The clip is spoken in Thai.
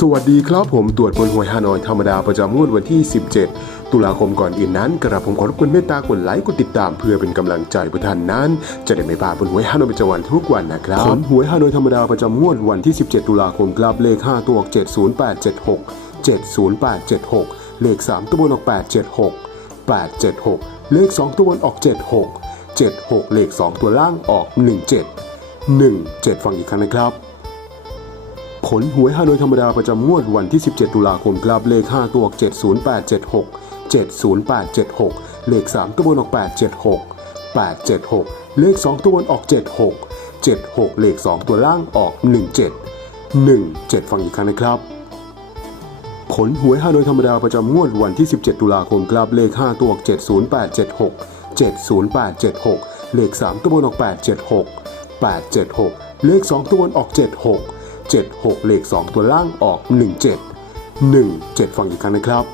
สวัสดีครับผมตรวจบนหวยฮานอยธรรมดาประจำงวดวันที่ 17 ตุลาคมก่อนอื่นนั้น กระผมขอรบกวนเมตตากดไลค์กดติดตามเพื่อเป็นกำลังใจผู้ท่านนั้น จะได้ไม่พลาดบนหวยฮานอยประจำวันทุกวันนะครับผลหวยฮานอยธรรมดาประจำงวดวันที่ 17 ตุลาคมครับเลข 5 ตัวออก 70876 70876 เลข 3 ตัวบนออก 876 876 เลข 2 ตัวบนออก 76 76 เลข 2 ตัวล่างออก 17 17 ฟังอีกครั้งนะครับ ผลหวยฮานอยธรรมดาประจำงวดวันที่ 17 ตุลาคมครับเลข 5 ตัวออก70876 70876 เลข 3 ตัวบนออก 876 876 เลข 2 ตัวบนออก 76 76 เลข 2 ตัวล่างออก 17 17 ฟังอีกครั้งนะครับ ผลหวยฮานอยธรรมดาประจำงวดวันที่ 17 ตุลาคมครับเลข 5 ตัวออก70876 70876 เลข 3 ตัวบนออก 876 876 เลข 2 ตัวบนออก 76 76 เลข 2 ตัวล่างออก 17 17 ฟังอีกครั้งนะครับ